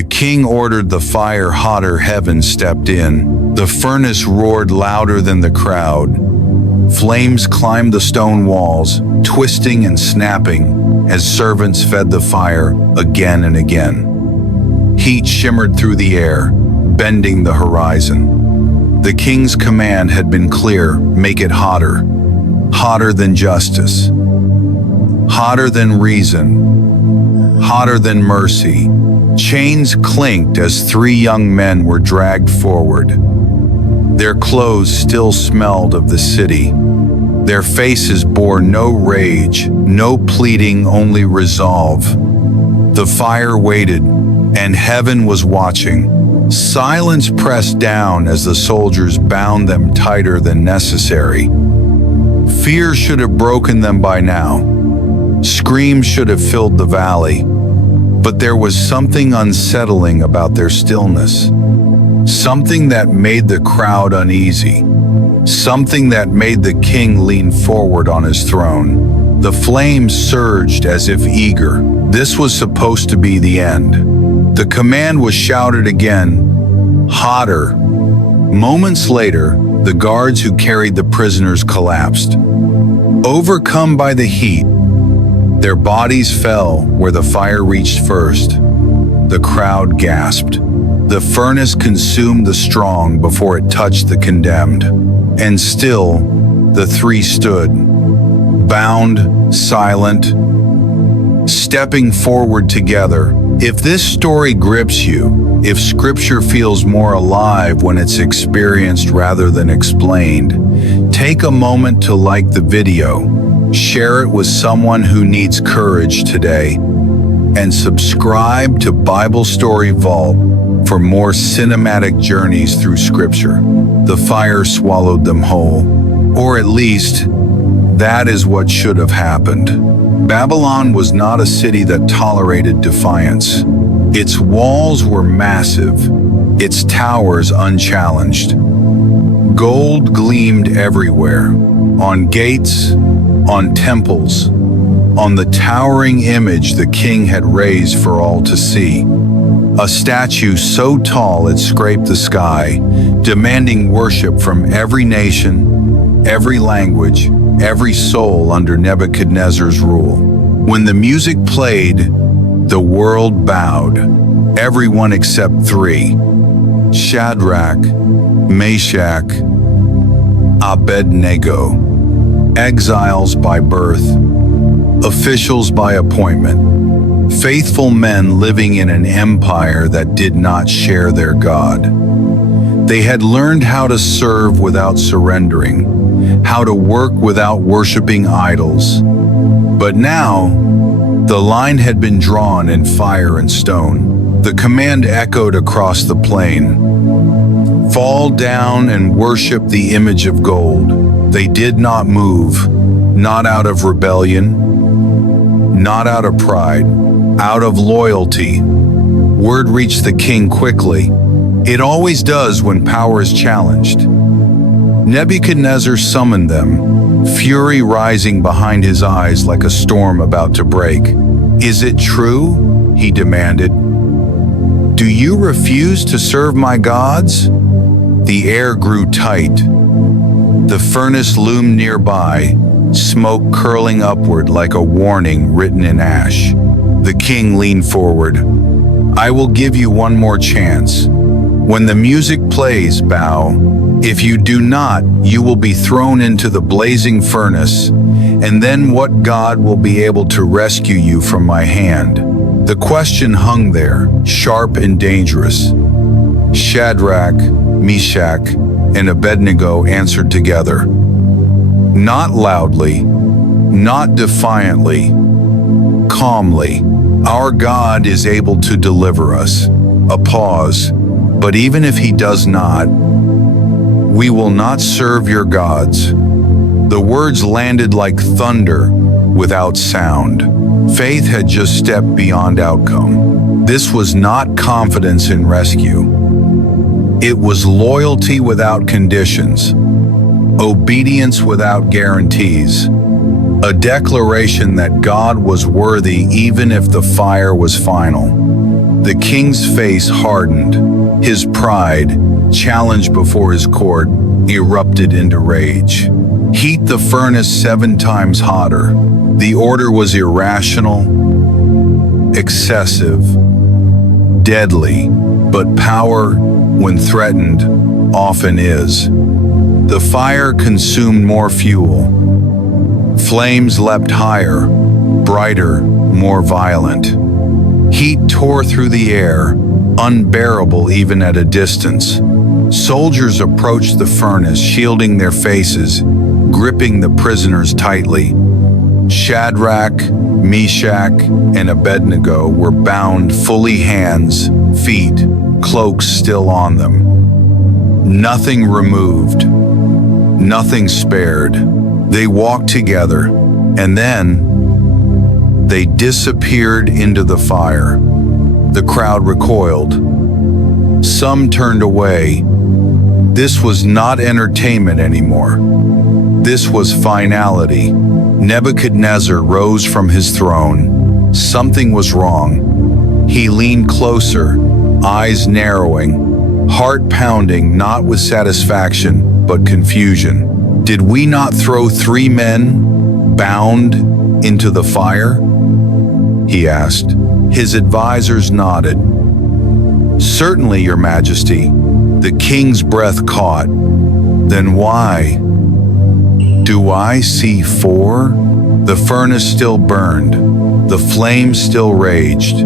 The king ordered the fire hotter. Heaven stepped in. The furnace roared louder than the crowd. Flames climbed the stone walls, twisting and snapping as servants fed the fire again and again. Heat shimmered through the air, bending the horizon. The king's command had been clear: make it hotter. Hotter than justice. Hotter than reason. Hotter than mercy. Chains clinked as 3 young men were dragged forward. Their clothes still smelled of the city. Their faces bore no rage, no pleading, only resolve. The fire waited, and heaven was watching. Silence pressed down as the soldiers bound them tighter than necessary. Fear should have broken them by now. Screams should have filled the valley. But there was something unsettling about their stillness. Something that made the crowd uneasy. Something that made the king lean forward on his throne. The flames surged as if eager. This was supposed to be the end. The command was shouted again, hotter. Moments later, the guards who carried the prisoners collapsed. Overcome by the heat, their bodies fell where the fire reached first. The crowd gasped. The furnace consumed the strong before it touched the condemned. And still, the 3 stood, bound, silent, stepping forward together. If this story grips you, if Scripture feels more alive when it's experienced rather than explained, take a moment to like the video, share it with someone who needs courage today, and subscribe to Bible Story Vault for more cinematic journeys through Scripture. The fire swallowed them whole, or at least, that is what should have happened. Babylon was not a city that tolerated defiance. Its walls were massive, its towers unchallenged. Gold gleamed everywhere, on gates, on temples, on the towering image the king had raised for all to see. A statue so tall it scraped the sky, demanding worship from every nation, every language, every soul under Nebuchadnezzar's rule. When the music played, the world bowed, everyone except 3. Shadrach, Meshach, Abednego. Exiles by birth, officials by appointment, faithful men living in an empire that did not share their God. They had learned how to serve without surrendering, how to work without worshiping idols. But now, the line had been drawn in fire and stone. The command echoed across the plain. Fall down and worship the image of gold. They did not move, not out of rebellion, not out of pride, out of loyalty. Word reached the king quickly. It always does when power is challenged. Nebuchadnezzar summoned them, fury rising behind his eyes like a storm about to break. "Is it true?" he demanded. "Do you refuse to serve my gods?" The air grew tight. The furnace loomed nearby, smoke curling upward like a warning written in ash. The king leaned forward. "I will give you one more chance. When the music plays, bow. If you do not, you will be thrown into the blazing furnace, and then what God will be able to rescue you from my hand?" The question hung there, sharp and dangerous. Shadrach, Meshach, and Abednego answered together. Not loudly, not defiantly, calmly. "Our God is able to deliver us." A pause. "But even if he does not, we will not serve your gods." The words landed like thunder without sound. Faith had just stepped beyond outcome. This was not confidence in rescue. It was loyalty without conditions, obedience without guarantees, a declaration that God was worthy even if the fire was final. The king's face hardened. His pride, challenged before his court, erupted into rage. Heat the furnace 7 times hotter. The order was irrational, excessive, deadly, but power, when threatened, often is. The fire consumed more fuel. Flames leapt higher, brighter, more violent. Heat tore through the air, unbearable even at a distance. Soldiers approached the furnace, shielding their faces, gripping the prisoners tightly. Shadrach, Meshach, and Abednego were bound fully, hands, feet, cloaks still on them. Nothing removed, nothing spared. They walked together, and then they disappeared into the fire. The crowd recoiled. Some turned away. This was not entertainment anymore. This was finality. Nebuchadnezzar rose from his throne. Something was wrong. He leaned closer, eyes narrowing, heart pounding, not with satisfaction, but confusion. Did we not throw 3 men, bound, into the fire? He asked. His advisors nodded. Certainly, Your Majesty. The king's breath caught. Then why? Do I see 4? The furnace still burned. The flames still raged.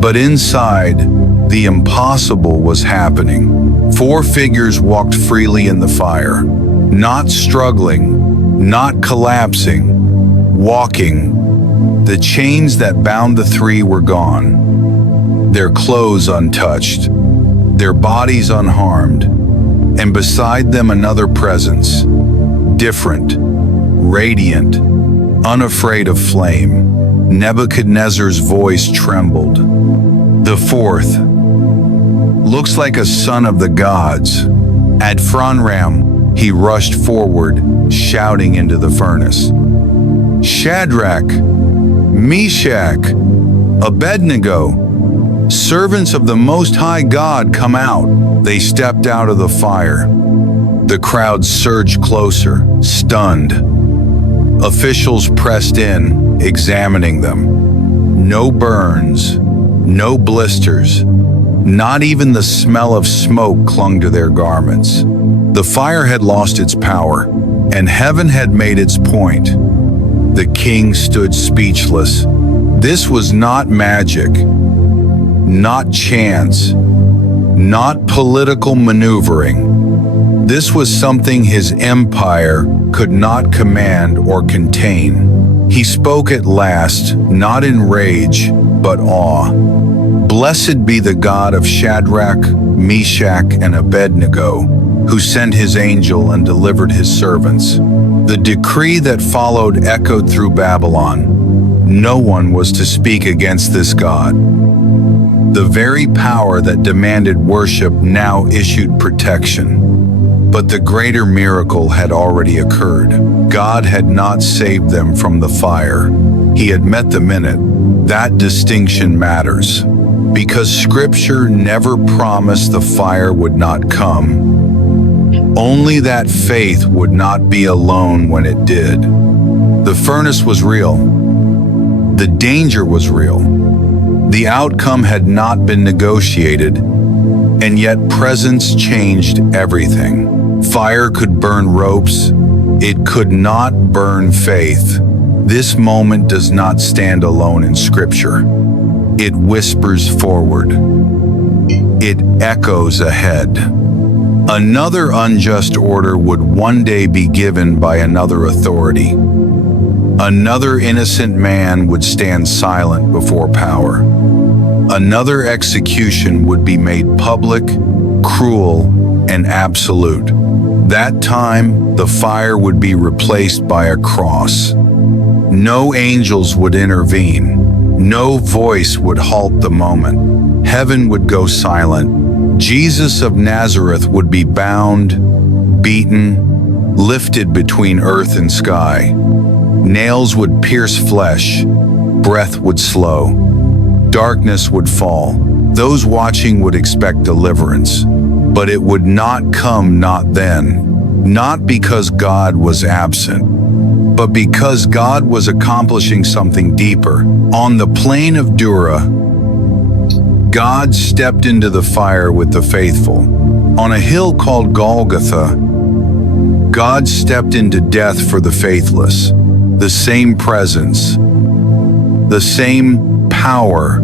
But inside, the impossible was happening. 4 figures walked freely in the fire, not struggling, not collapsing, walking. The chains that bound the 3 were gone, their clothes untouched, their bodies unharmed, and beside them another presence, different, radiant, unafraid of flame. Nebuchadnezzar's voice trembled. The 4th looks like a son of the gods. At Phronram, he rushed forward, shouting into the furnace. Shadrach, Meshach, Abednego, servants of the Most High God, come out. They stepped out of the fire. The crowd surged closer, stunned. Officials pressed in, examining them. No burns, no blisters, not even the smell of smoke clung to their garments. The fire had lost its power, and heaven had made its point. The king stood speechless. This was not magic, not chance, not political maneuvering. This was something his empire could not command or contain. He spoke at last, not in rage, but awe. Blessed be the God of Shadrach, Meshach, and Abednego, who sent his angel and delivered his servants. The decree that followed echoed through Babylon. No one was to speak against this God. The very power that demanded worship now issued protection. But the greater miracle had already occurred. God had not saved them from the fire. He had met them in it. That distinction matters, because Scripture never promised the fire would not come. Only that faith would not be alone when it did. The furnace was real. The danger was real. The outcome had not been negotiated, and yet presence changed everything. Fire could burn ropes. It could not burn faith. This moment does not stand alone in Scripture. It whispers forward. It echoes ahead. Another unjust order would one day be given by another authority. Another innocent man would stand silent before power. Another execution would be made public, cruel, and absolute. That time, the fire would be replaced by a cross. No angels would intervene. No voice would halt the moment. Heaven would go silent. Jesus of Nazareth would be bound, beaten, lifted between earth and sky. Nails would pierce flesh. Breath would slow. Darkness would fall. Those watching would expect deliverance. But it would not come, not then. Not because God was absent, but because God was accomplishing something deeper. On the plain of Dura, God stepped into the fire with the faithful. On a hill called Golgotha, God stepped into death for the faithless. The same presence, the same power,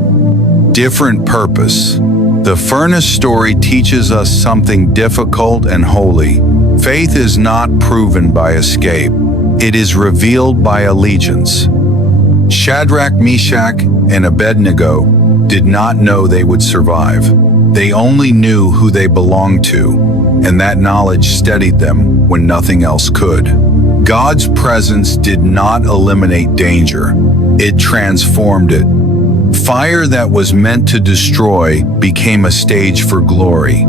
different purpose. The furnace story teaches us something difficult and holy. Faith is not proven by escape. It is revealed by allegiance. Shadrach, Meshach, and Abednego did not know they would survive. They only knew who they belonged to, and that knowledge steadied them when nothing else could. God's presence did not eliminate danger. It transformed it. Fire that was meant to destroy became a stage for glory.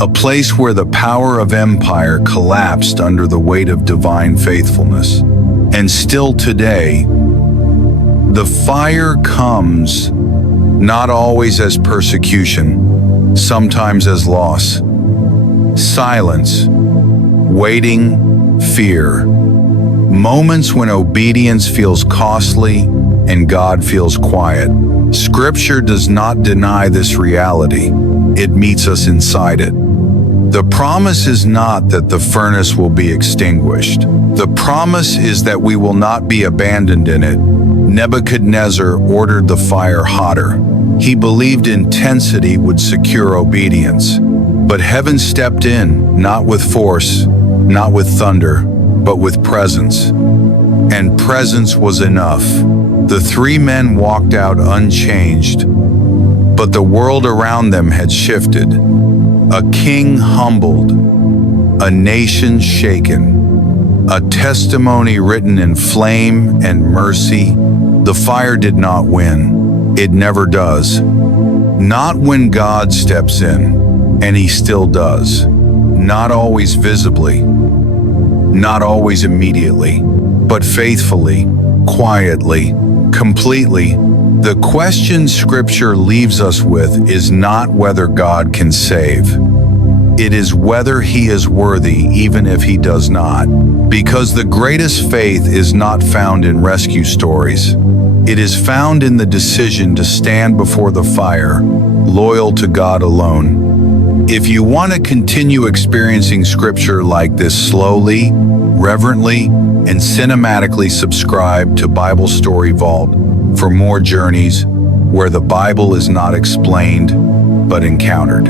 A place where the power of empire collapsed under the weight of divine faithfulness. And still today, the fire comes not always as persecution, sometimes as loss, silence, waiting, fear. Moments when obedience feels costly and God feels quiet. Scripture does not deny this reality. It meets us inside it. The promise is not that the furnace will be extinguished. The promise is that we will not be abandoned in it. Nebuchadnezzar ordered the fire hotter. He believed intensity would secure obedience. But heaven stepped in, not with force, not with thunder, but with presence. And presence was enough. The three men walked out unchanged, but the world around them had shifted. A king humbled, a nation shaken, a testimony written in flame and mercy. The fire did not win. It never does. Not when God steps in, and he still does. Not always visibly, not always immediately, but faithfully, quietly, completely. The question Scripture leaves us with is not whether God can save. It is whether he is worthy even if he does not. Because the greatest faith is not found in rescue stories. It is found in the decision to stand before the fire, loyal to God alone. If you want to continue experiencing Scripture like this slowly, reverently, and cinematically, subscribe to Bible Story Vault for more journeys where the Bible is not explained, but encountered.